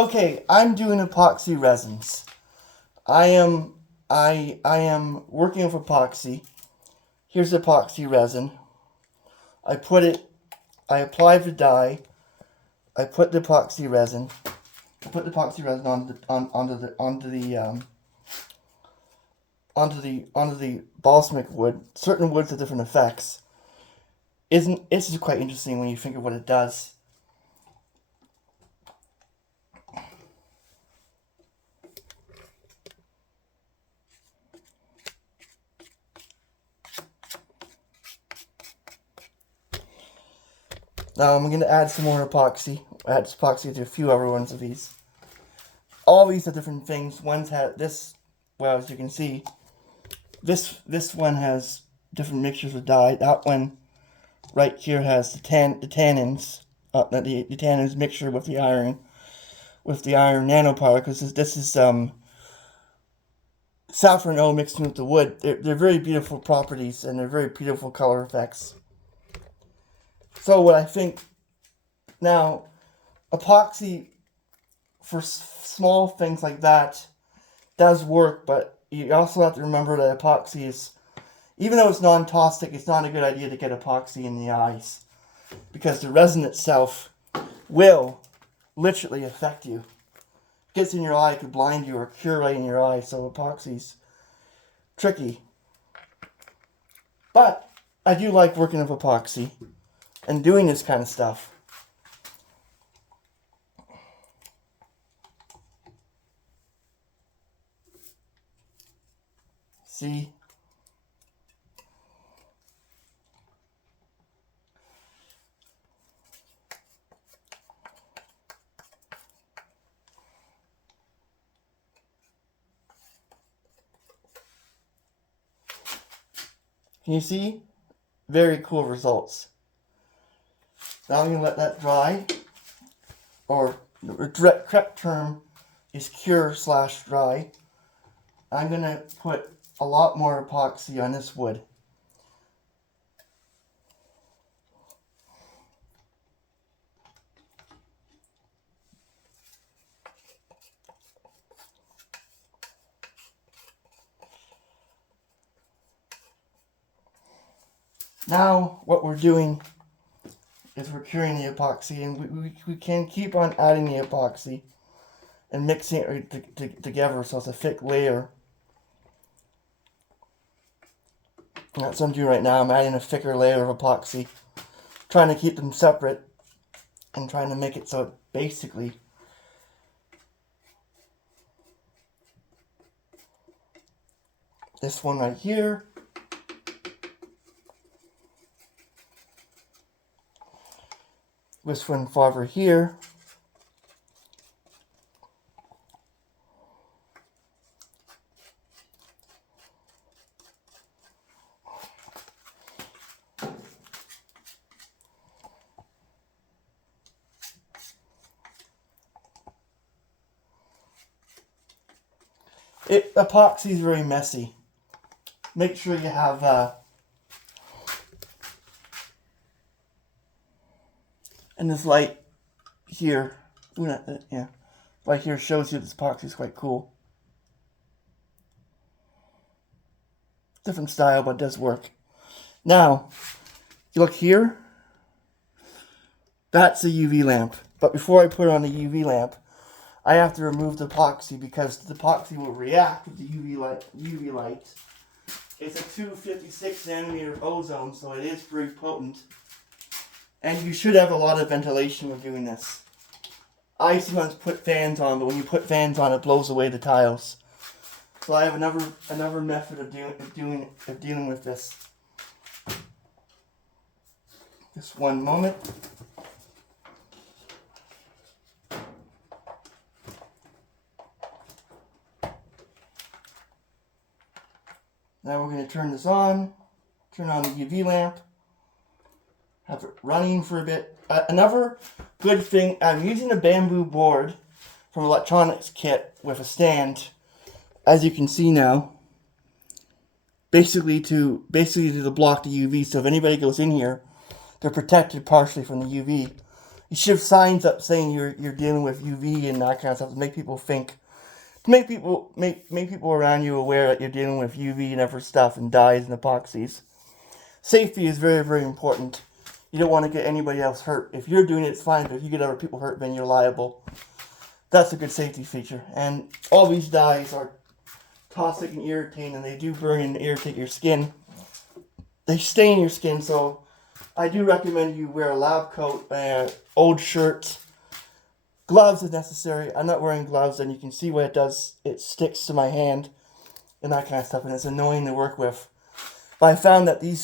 Okay, I'm doing epoxy resins. I am working with epoxy. Here's epoxy resin. I put it. I apply the dye. I put the epoxy resin. I put the epoxy resin onto the balsamic wood. Certain woods have different effects. This is quite interesting when you think of what it does. Now I'm going to add some more epoxy. Add epoxy to a few other ones of these. All these are different things. One's had this. Well, as you can see, this one has different mixtures of dye. That one right here has the tannins. The tannins mixture with the iron nanoparticles. This is safranin mixed with the wood. They're very beautiful properties and they're very beautiful color effects. So what I think now, epoxy for small things like that does work, but you also have to remember that epoxy is, even though it's non-toxic, it's not a good idea to get epoxy in the eyes because the resin itself will literally affect you. It gets in your eye, it could blind you or cure right in your eye, so epoxy's tricky. But I do like working with epoxy and doing this kind of stuff. See? Can you see? Very cool results. Now I'm going to let that dry, or the correct term is cure/dry. I'm going to put a lot more epoxy on this wood. Now what we're doing is we're curing the epoxy, and we can keep on adding the epoxy and mixing it together so it's a thick layer. And that's what I'm doing right now. I'm adding a thicker layer of epoxy, trying to keep them separate and trying to make it so it basically this one right here, this one farther here, epoxy is very messy. Make sure you have and this light here, light here shows you this epoxy is quite cool. Different style, but it does work. Now, you look here. That's a UV lamp. But before I put on the UV lamp, I have to remove the epoxy because the epoxy will react with the UV light. It's a 256 nanometer ozone, so it is very potent. And you should have a lot of ventilation when doing this. I sometimes put fans on, but when you put fans on, it blows away the tiles. So I have another method of dealing with this. Just one moment. Now we're going to turn this on, turn on the UV lamp, have it running for a bit. Another good thing, I'm using a bamboo board from electronics kit with a stand, as you can see now, basically to block the UV. So if anybody goes in here, they're protected partially from the UV. you should have signs up saying you're dealing with UV and that kind of stuff to make people think, to make people around you aware that you're dealing with UV and other stuff and dyes and epoxies. Safety is very, very important. You don't want to get anybody else hurt. If you're doing it, it's fine, but if you get other people hurt, then you're liable. That's a good safety feature. And all these dyes are toxic and irritating, and they do burn and irritate your skin. They stain your skin, so I do recommend you wear a lab coat, old shirts, gloves if necessary. I'm not wearing gloves, and you can see what it does. It sticks to my hand and that kind of stuff, and it's annoying to work with. But I found that the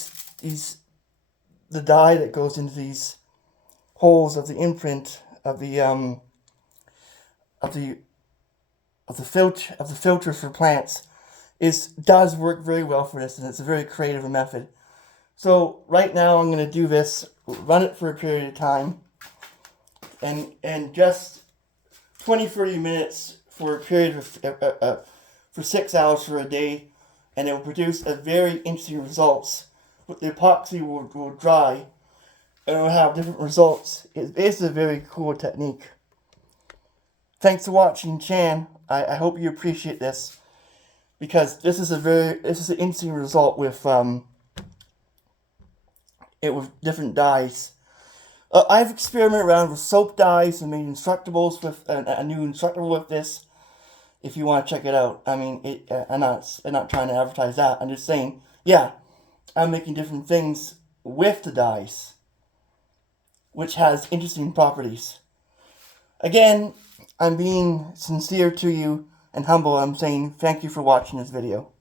dye that goes into these holes of the imprint of the filter for plants does work very well for this, and it's a very creative method. So right now I'm going to do this, run it for a period of time, and just 20-30 minutes for a period of for 6 hours for a day, and it will produce a very interesting results. But the epoxy will dry, and it will have different results. It's a very cool technique. Thanks for watching, Chan. I hope you appreciate this, because this is an interesting result with different dyes. I've experimented around with soap dyes and made instructables with a new instructable with this. If you want to check it out, I mean, I'm not trying to advertise that. I'm just saying, yeah, I'm making different things with the dyes, which has interesting properties. Again, I'm being sincere to you and humble. I'm saying thank you for watching this video.